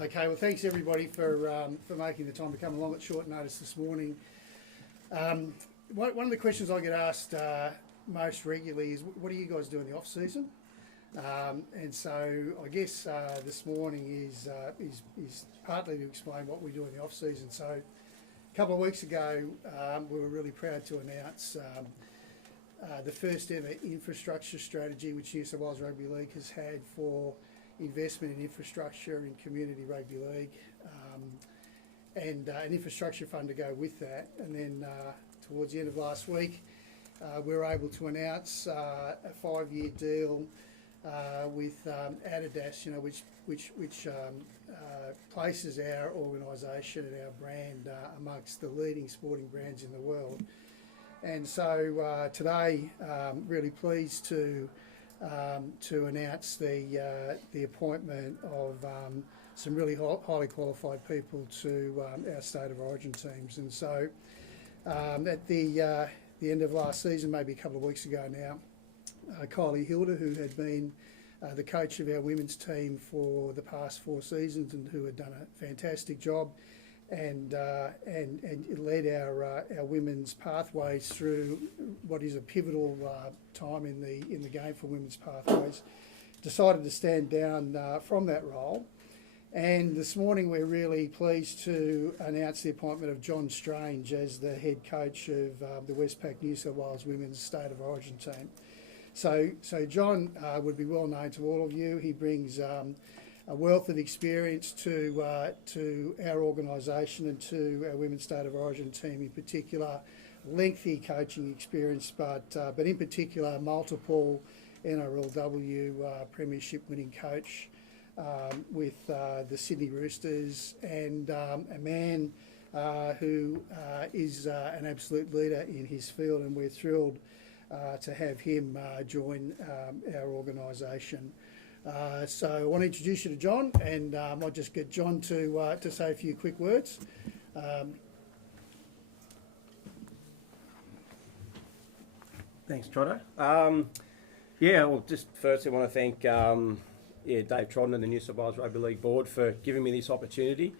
Okay, well, thanks everybody for making the time to come along at short notice this morning. One of the questions I get asked most regularly is, what do you guys do in the off season? And so I guess this morning is partly to explain what we do in the off season. So a couple of weeks ago, we were really proud to announce the first ever infrastructure strategy which New South Wales Rugby League has had for investment in infrastructure in community rugby league, and an infrastructure fund to go with that. And then towards the end of last week, we were able to announce a 5-year deal with Adidas, which places our organisation and our brand amongst the leading sporting brands in the world. And so today, really pleased to announce the appointment of some really highly qualified people to our State of Origin teams. And so at the end of last season, maybe a couple of weeks ago now, Kylie Hilda, who had been the coach of our women's team for the past 4 seasons and who had done a fantastic job and led our women's pathways through what is a pivotal time in the game for women's pathways, decided to stand down from that role. And this morning we're really pleased to announce the appointment of John Strange as the head coach of the Westpac New South Wales Women's State of Origin team. So John would be well known to all of you. He brings a wealth of experience to our organisation and to our Women's State of Origin team in particular. Lengthy coaching experience, but in particular multiple NRLW premiership winning coach with the Sydney Roosters, and a man who is an absolute leader in his field, and we're thrilled to have him join our organisation. So I want to introduce you to John, and I might just get John to say a few quick words. Thanks, Trotto. Well, just firstly I want to thank Dave Trodden and the New South Wales Rugby League Board for giving me this opportunity.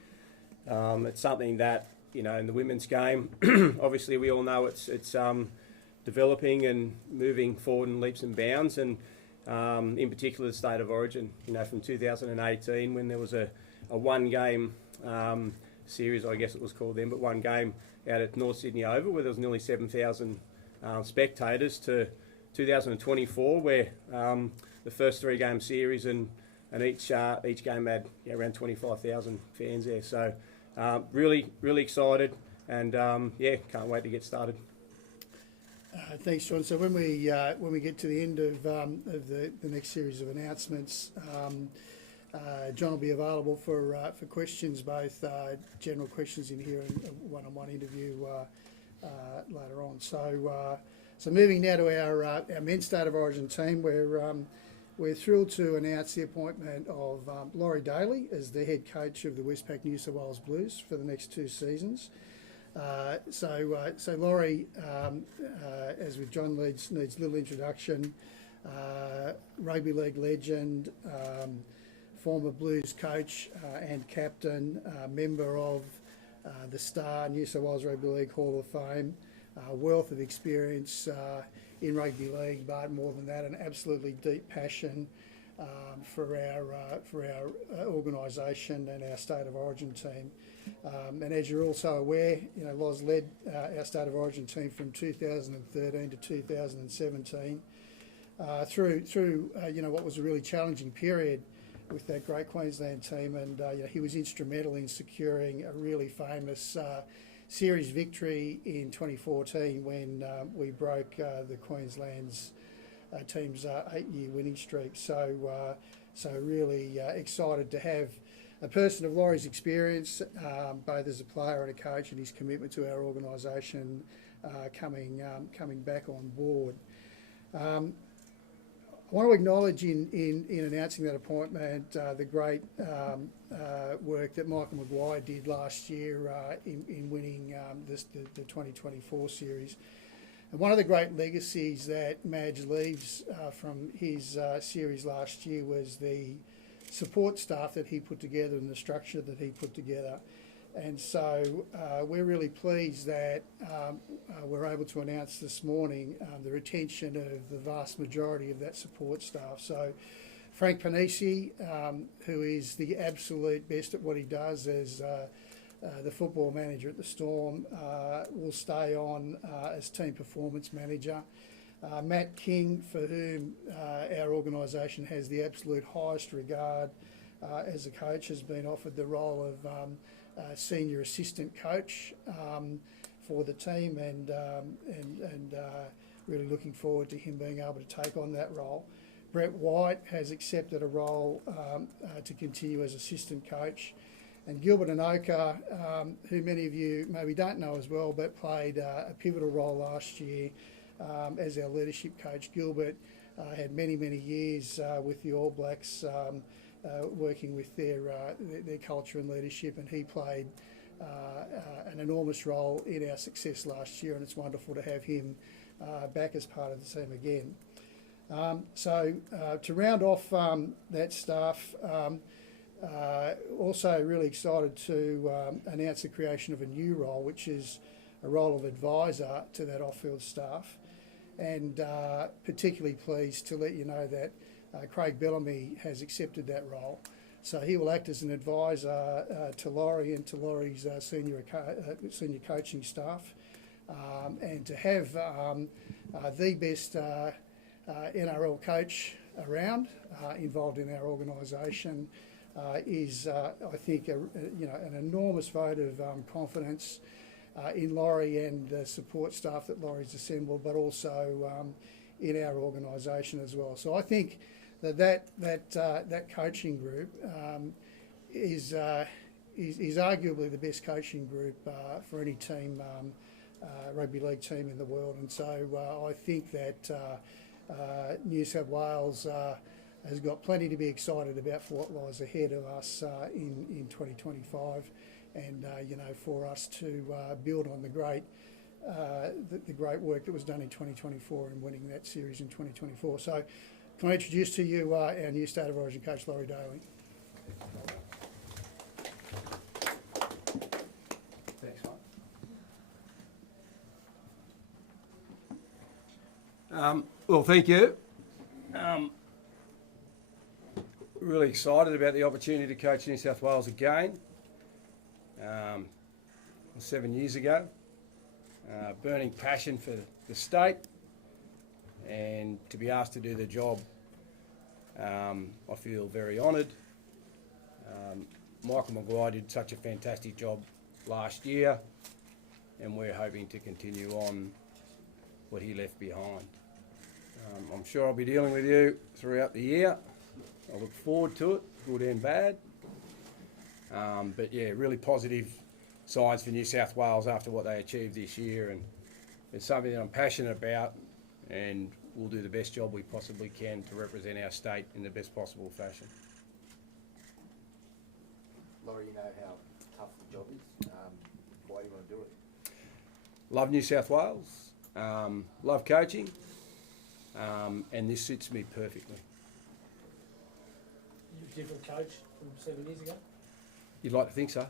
It's something that, in the women's game, obviously we all know it's developing and moving forward in leaps and bounds, and in particular the State of Origin, from 2018 when there was a one-game series, I guess it was called then, but one game out at North Sydney Oval where there was nearly 7,000 spectators, to 2024 where the first 3-game series and each game had around 25,000 fans there. So really excited, and can't wait to get started. Thanks, John. So when we get to the end of the next series of announcements, John will be available for questions, both general questions in here and a one-on-one interview later on. So moving now to our men's State of Origin team, we're thrilled to announce the appointment of Laurie Daley as the head coach of the Westpac New South Wales Blues for the next 2 seasons. So Laurie, as with John, needs little introduction. Rugby league legend, former Blues coach and captain, member of the Star New South Wales Rugby League Hall of Fame, wealth of experience in rugby league, but more than that, an absolutely deep passion for our organisation and our State of Origin team. And as you're also aware, Loz led our State of Origin team from 2013 to 2017 through what was a really challenging period with that great Queensland team, and he was instrumental in securing a really famous series victory in 2014 when we broke the Queensland's team's 8-year winning streak. So really excited to have a person of Laurie's experience, both as a player and a coach, and his commitment to our organisation coming back on board. I want to acknowledge in announcing that appointment the great work that Michael Maguire did last year in winning the 2024 series. And one of the great legacies that Madge leaves from his series last year was the support staff that he put together and the structure that he put together. And so we're really pleased that we're able to announce this morning the retention of the vast majority of that support staff. So Frank Panisi, who is the absolute best at what he does as the football manager at the Storm, will stay on as team performance manager. Matt King, for whom our organisation has the absolute highest regard as a coach, has been offered the role of senior assistant coach for the team, and really looking forward to him being able to take on that role. Brett White has accepted a role to continue as assistant coach. And Gilbert Anoka, who many of you maybe don't know as well, but played a pivotal role last year as our leadership coach. Gilbert had many years with the All Blacks, working with their culture and leadership, and he played an enormous role in our success last year, and it's wonderful to have him back as part of the team again. So to round off that staff, also really excited to announce the creation of a new role, which is a role of advisor to that off-field staff, and particularly pleased to let you know that Craig Bellamy has accepted that role. So he will act as an advisor to Laurie and to Laurie's senior coaching staff, and to have the best NRL coach around involved in our organisation is, I think, an enormous vote of confidence in Laurie and the support staff that Laurie's assembled, but also in our organisation as well. So I think that coaching group is arguably the best coaching group for any team, rugby league team in the world, and so I think that New South Wales has got plenty to be excited about for what lies ahead of us in 2025, and for us to build on the great work that was done in 2024 and winning that series in 2024. So can I introduce to you our new State of Origin coach, Laurie Daley. Thanks, mate. Well, thank you. Really excited about the opportunity to coach New South Wales again. 7 years ago. Burning passion for the state, and to be asked to do the job, I feel very honoured. Michael Maguire did such a fantastic job last year, and we're hoping to continue on what he left behind. I'm sure I'll be dealing with you throughout the year. I look forward to it, good and bad. But yeah, really positive signs for New South Wales after what they achieved this year, and it's something that I'm passionate about, and we'll do the best job we possibly can to represent our state in the best possible fashion. Laurie, you know how tough the job is. Why do you want to do it? Love New South Wales, love coaching, and this suits me perfectly. You're a different coach from 7 years ago? You'd like to think so.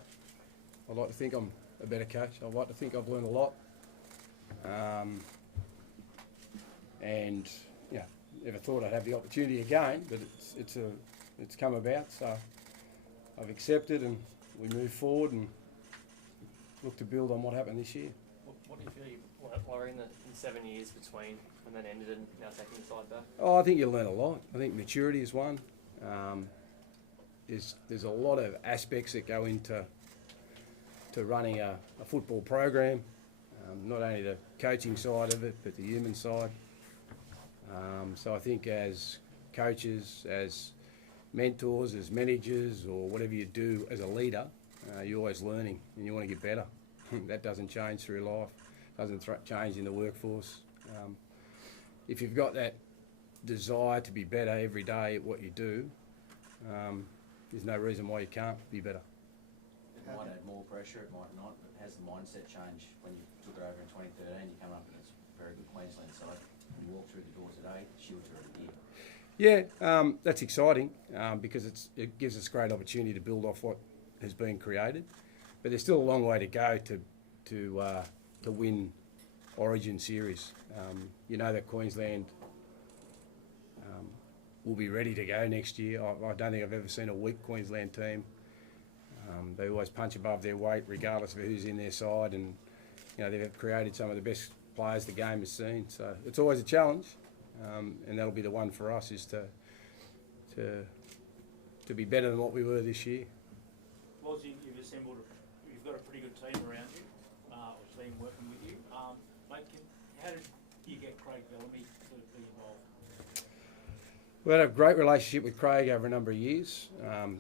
I'd like to think I'm a better coach. I'd like to think I've learned a lot. And yeah, never thought I'd have the opportunity again, but it's come about, so I've accepted, and we move forward and look to build on what happened this year. What do you feel you learnt, Laurie, in the 7 years between when that ended and now taking the side back? Oh, I think you learn a lot. I think maturity is one. There's a lot of aspects that go into running a football program, not only the coaching side of it, but the human side. So I think as coaches, as mentors, as managers, or whatever you do as a leader, you're always learning and you want to get better. That doesn't change through life, doesn't change in the workforce. If you've got that desire to be better every day at what you do, there's no reason why you can't be better. It might add more pressure, it might not, but has the mindset changed when you took it over in 2013? You come up against a very good Queensland side. You walk through the door today, Shields are already here. Yeah, that's exciting because it gives us great opportunity to build off what has been created, but there's still a long way to go to win Origin series. You know that Queensland will be ready to go next year. I don't think I've ever seen a weak Queensland team. They always punch above their weight regardless of who's in their side, and you know they've created some of the best players the game has seen. So it's always a challenge, and that'll be the one for us is to be better than what we were this year. Lozzie, you've got a pretty good team around you, or team working with you. Mate, how did you get Craig Bellamy to be involved? We had a great relationship with Craig over a number of years.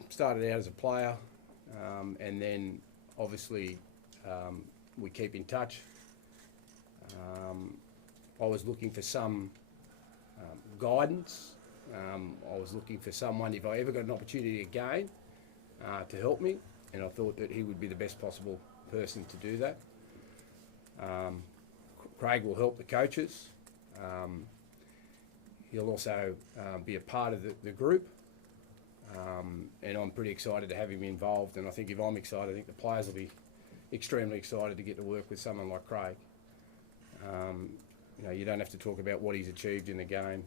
Started out as a player, and then obviously we keep in touch. I was looking for some guidance. I was looking for someone, if I ever got an opportunity again, to help me, and I thought that he would be the best possible person to do that. Craig will help the coaches. He'll also be a part of the group, and I'm pretty excited to have him involved, and I think if I'm excited, I think the players will be extremely excited to get to work with someone like Craig. You know, you don't have to talk about what he's achieved in the game.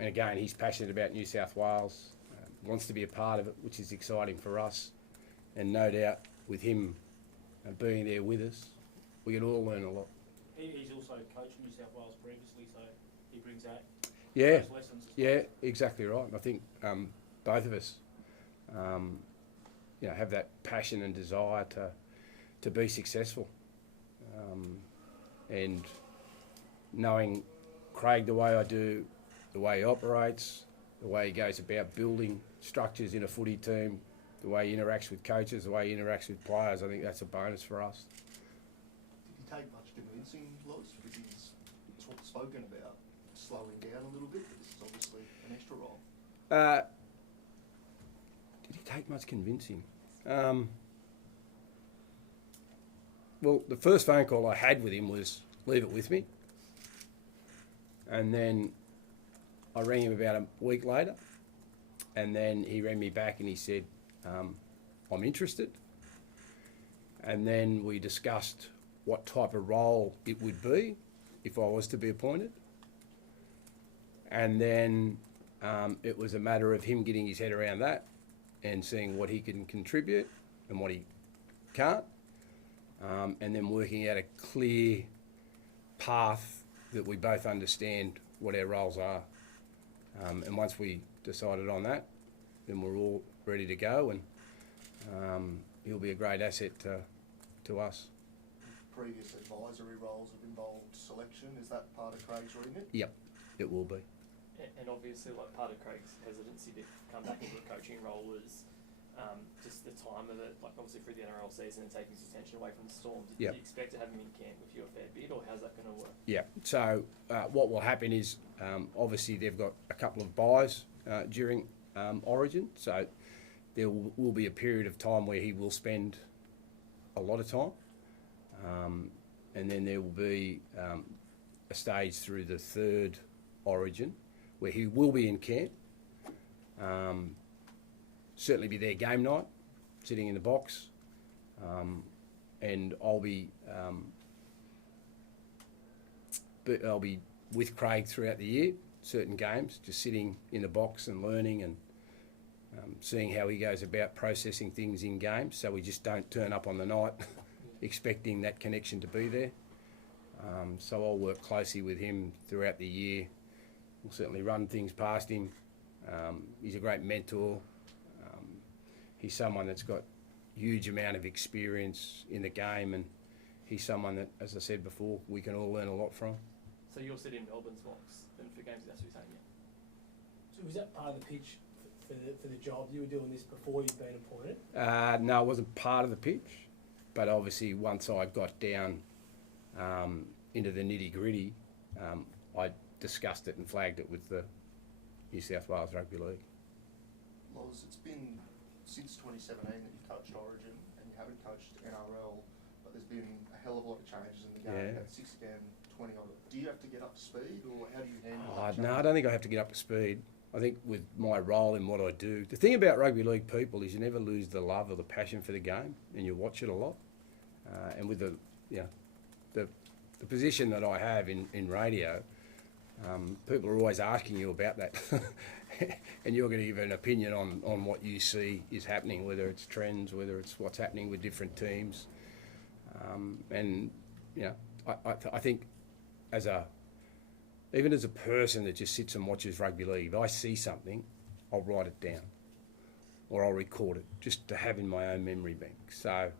And again, he's passionate about New South Wales, wants to be a part of it, which is exciting for us. And no doubt, with him being there with us, we can all learn a lot. He's also coached New South Wales previously, so he brings out Yeah, those lessons as yeah, exactly right. And I think both of us, you know, have that passion and desire to be successful. And knowing Craig the way I do, the way he operates, the way he goes about building structures in a footy team, the way he interacts with coaches, the way he interacts with players, I think that's a bonus for us. Did he take much convincing, Loz? Because he's spoken about slowing down a little bit, but this is obviously an extra role. Did he take much convincing? Well, the first phone call I had with him was, leave it with me. And then I rang him about a week later, and then he rang me back and he said, I'm interested. And then we discussed what type of role it would be if I was to be appointed. And then it was a matter of him getting his head around that and seeing what he can contribute and what he can't, and then working out a clear path that we both understand what our roles are. And once we decided on that, then we're all ready to go, and he'll be a great asset to us. Previous advisory roles have involved selection. Is that part of Craig's remit? Yep, it will be. And obviously, like part of Craig's hesitancy to come back into a coaching role was just the time of it, like obviously through the NRL season and taking his attention away from the Storm. Did Yep. you expect to have him in camp with you a fair bit, or how's that going to work? Yeah, so what will happen is obviously they've got a couple of buys during Origin, so there will be a period of time where he will spend a lot of time, and then there will be a stage through the third Origin where he will be in camp. Certainly be there game night, sitting in the box, and I'll be with Craig throughout the year, certain games, just sitting in the box and learning and seeing how he goes about processing things in games, so we just don't turn up on the night expecting that connection to be there. So I'll work closely with him throughout the year. We'll certainly run things past him. He's a great mentor. He's someone that's got huge amount of experience in the game, and he's someone that, as I said before, we can all learn a lot from. So you'll sit in Melbourne's box and for games that's what you're saying, yeah? So was that part of the pitch for the job? You were doing this before you'd been appointed? No, it wasn't part of the pitch, but obviously once I got down into the nitty-gritty, I discussed it and flagged it with the New South Wales Rugby League. Loz, it's been since 2017 that you've coached Origin, and you haven't coached NRL, but there's been a hell of a lot of changes in the game. Yeah. At 6 again, 20 on it. Do you have to get up to speed, or how do you handle No, I don't think I have to get up to speed. I think with my role in what I do, the thing about rugby league people is you never lose the love or the passion for the game, and you watch it a lot. And with the position that I have in radio, people are always asking you about that, and you're going to give an opinion on what you see is happening, whether it's trends, whether it's what's happening with different teams, and I think even as a person that just sits and watches rugby league, if I see something, I'll write it down or I'll record it just to have in my own memory bank. So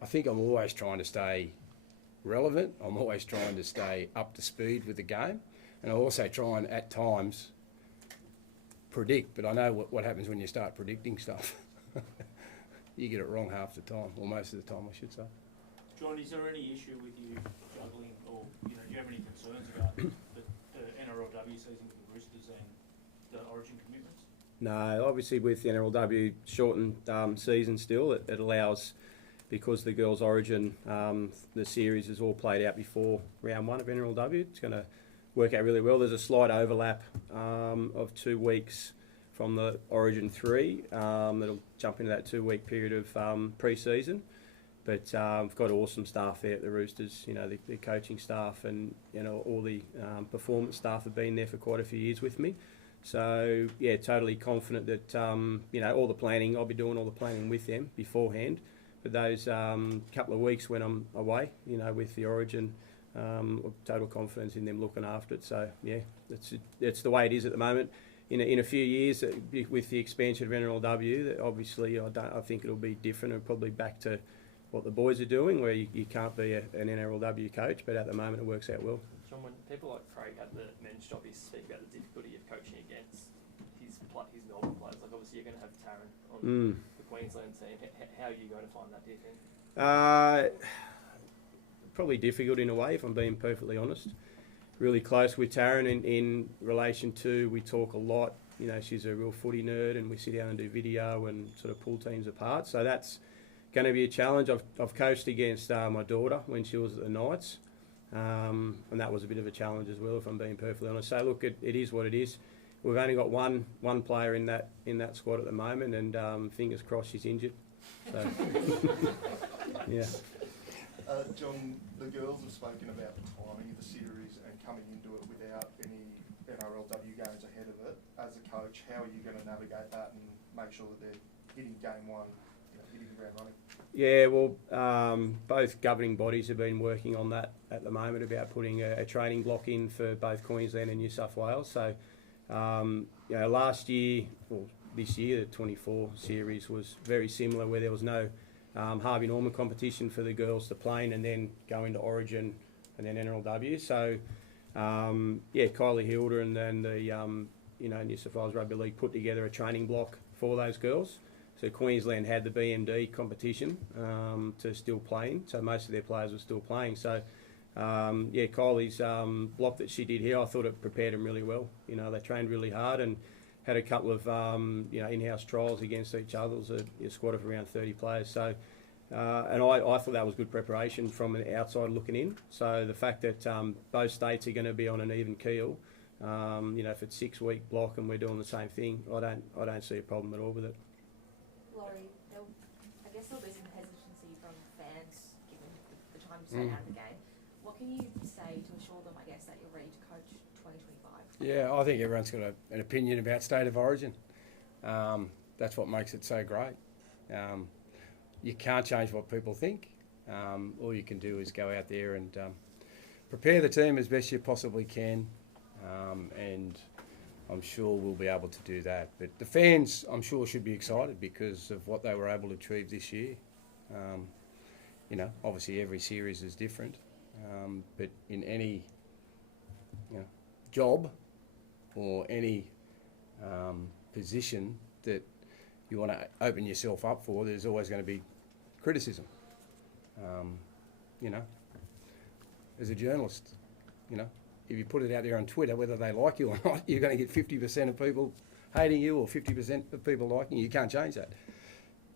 I think I'm always trying to stay relevant. I'm always trying to stay up to speed with the game. And I also try and, at times, predict. But I know what happens when you start predicting stuff. You get it wrong half the time, or most of the time, I should say. John, is there any issue with you juggling, or do you have any concerns about the NRLW season with the Roosters and the Origin commitments? No, obviously with the NRLW shortened season still, it allows, because the girls' Origin, the series is all played out before round 1 of NRLW. It's going to work out really well. There's a slight overlap of 2 weeks from the Origin 3. That'll jump into that 2-week period of pre-season. But we've got awesome staff there at the Roosters. You know, the coaching staff and all the performance staff have been there for quite a few years with me. So yeah, totally confident that all the planning, I'll be doing all the planning with them beforehand. But those couple of weeks when I'm away, with the Origin, total confidence in them looking after it. So yeah, that's the way it is at the moment. In a few years, with the expansion of NRLW, that obviously I think it'll be different and probably back to what the boys are doing, where you can't be an NRLW coach, but at the moment it works out well. John, when people like Craig had the men's job, he speak about the difficulty of coaching against his Melbourne players. Like obviously you're going to have Taryn on the Queensland team. How are you going to find that, do you think? Probably difficult in a way, if I'm being perfectly honest. Really close with Taryn in relation to, we talk a lot. She's a real footy nerd, and we sit down and do video and sort of pull teams apart. So that's going to be a challenge. I've coached against my daughter when she was at the Knights, and that was a bit of a challenge as well, if I'm being perfectly honest. So look, it is what it is. We've only got one player in that squad at the moment, and fingers crossed she's injured. So yeah. John, the girls have spoken about the timing of the series and coming into it without any NRLW games ahead of it. As a coach, how are you going to navigate that and make sure that they're hitting game 1, hitting the ground running? Yeah, well, both governing bodies have been working on that at the moment about putting a training block in for both Queensland and New South Wales. So, last year, or this year, the 24 series was very similar, where there was no Harvey Norman competition for the girls to play in and then go into Origin and then NRLW. So, Kylie Hilder and then the New South Wales Rugby League put together a training block for those girls. So Queensland had the BMD competition to still play in, so most of their players were still playing. So, Kylie's block that she did here, I thought it prepared them really well. They trained really hard and had a couple of in-house trials against each other. It was a squad of around 30 players. So, and I thought that was good preparation from an outside looking in. So the fact that both states are going to be on an even keel, if it's 6-week block and we're doing the same thing, I don't see a problem at all with it. Laurie, I guess there'll be some hesitancy from fans given the time you stayed out of the game. What can you say to assure them, I guess, that you're ready to coach 2025? Yeah, I think everyone's got an opinion about State of Origin. That's what makes it so great. You can't change what people think. All you can do is go out there and prepare the team as best you possibly can, and I'm sure we'll be able to do that. But the fans, I'm sure, should be excited because of what they were able to achieve this year. Obviously every series is different, but in any job or any position that you want to open yourself up for, there's always going to be criticism. As a journalist, if you put it out there on Twitter, whether they like you or not, you're going to get 50% of people hating you or 50% of people liking you. You can't change that.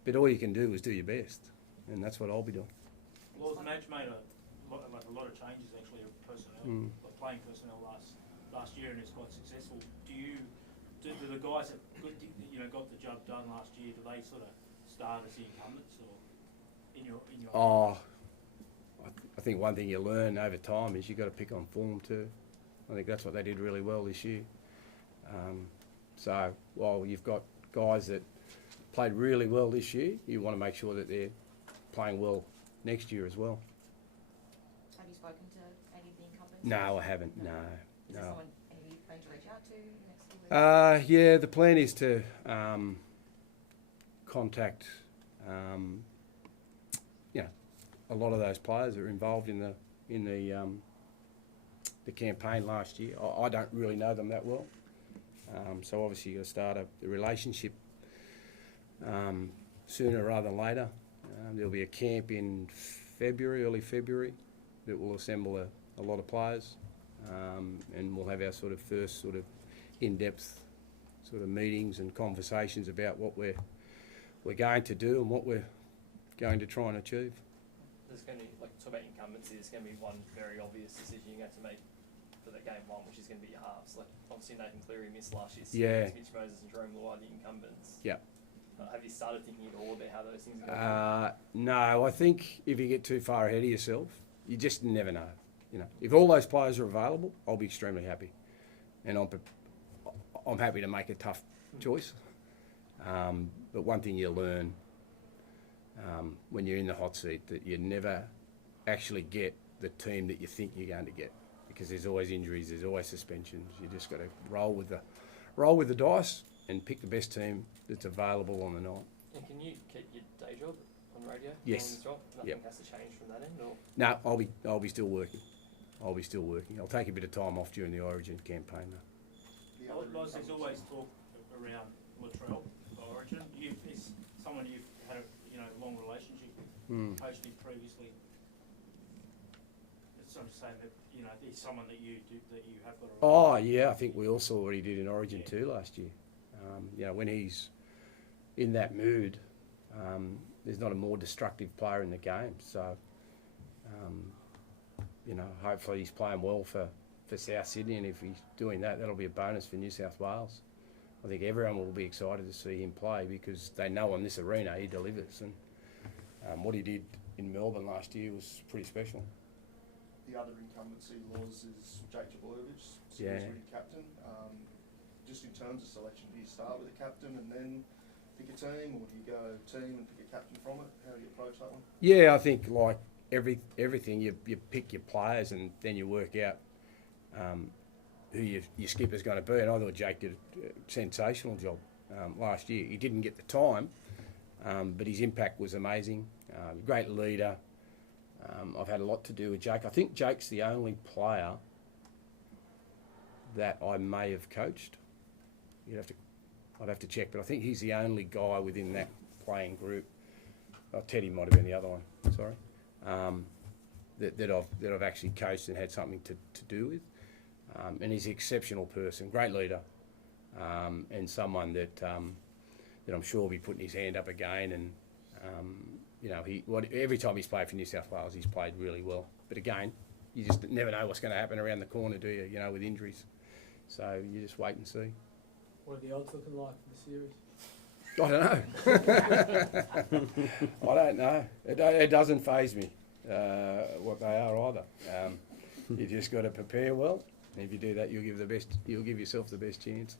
But all you can do is do your best, and that's what I'll be doing. Well, the match made a lot of changes actually of personnel, playing personnel last year, and it's quite successful. Do do the guys that got the job done last year, do they sort of start as the incumbents, or in your? Oh, I think one thing you learn over time is you've got to pick on form too. I think that's what they did really well this year. So while you've got guys that played really well this year, you want to make sure that they're playing well next year as well. Have you spoken to any of the incumbents? No, I haven't. No. Is there someone you plan to reach out to in the next few weeks? Yeah, the plan is to contact, a lot of those players that are involved in the campaign last year. I don't really know them that well, so obviously you've got to start a relationship sooner rather than later. There'll be a camp in early February, that will assemble a lot of players, and we'll have our sort of first sort of in-depth sort of meetings and conversations about what we're going to do and what we're going to try and achieve. There's going to be, like, talk about incumbency, there's going to be one very obvious decision you're going to have to make for that game one, which is going to be your halves. Like, obviously Nathan Cleary missed last year, so Yeah. Mitch Moses and Jerome Luai, the incumbents. Yeah. Have you started thinking at all about how those things are going to No, I think if you get too far ahead of yourself, you just never know. If all those players are available, I'll be extremely happy, and I'm happy to make a tough choice. But one thing you learn when you're in the hot seat, that you never actually get the team that you think you're going to get, because there's always injuries, there's always suspensions. You just got to roll with the dice and pick the best team that's available on the night. And can you keep your day job on radio? Yes. Doing this job? Nothing Yep. has to change from that end, or? No, I'll be still working. I'll take a bit of time off during the Origin campaign though. There's always talk around Latrell Origin. Is someone you've had a long relationship with, coached him previously. It's I'm saying that he's someone that you have got. Oh yeah, I think we all saw what he did in Origin too last year. When he's in that mood, there's not a more destructive player in the game. So, hopefully he's playing well for South Sydney, and if he's doing that, that'll be a bonus for New South Wales. I think everyone will be excited to see him play, because they know in this arena he delivers, and what he did in Melbourne last year was pretty special. The other incumbency is Jake Jablojevich, Yeah. captain. Just in terms of selection, do you start with a captain and then pick a team, or do you go team and pick a captain from it? How do you approach that one? Yeah, I think like everything, you pick your players and then you work out who your skipper's going to be. And I thought Jake did a sensational job last year. He didn't get the time, but his impact was amazing. Great leader. I've had a lot to do with Jake. I think Jake's the only player that I may have coached. I'd have to check, but I think he's the only guy within that playing group. Teddy might have been the other one. Sorry, that I've actually coached and had something to do with. And he's an exceptional person, great leader, and someone that I'm sure will be putting his hand up again. And every time he's played for New South Wales, he's played really well. But again, you just never know what's going to happen around the corner, do you? With injuries. So you just wait and see. What are the odds looking like for the series? I don't know. I don't know. It doesn't faze me what they are either. You just got to prepare well. And if you do that, you'll give yourself the best chance.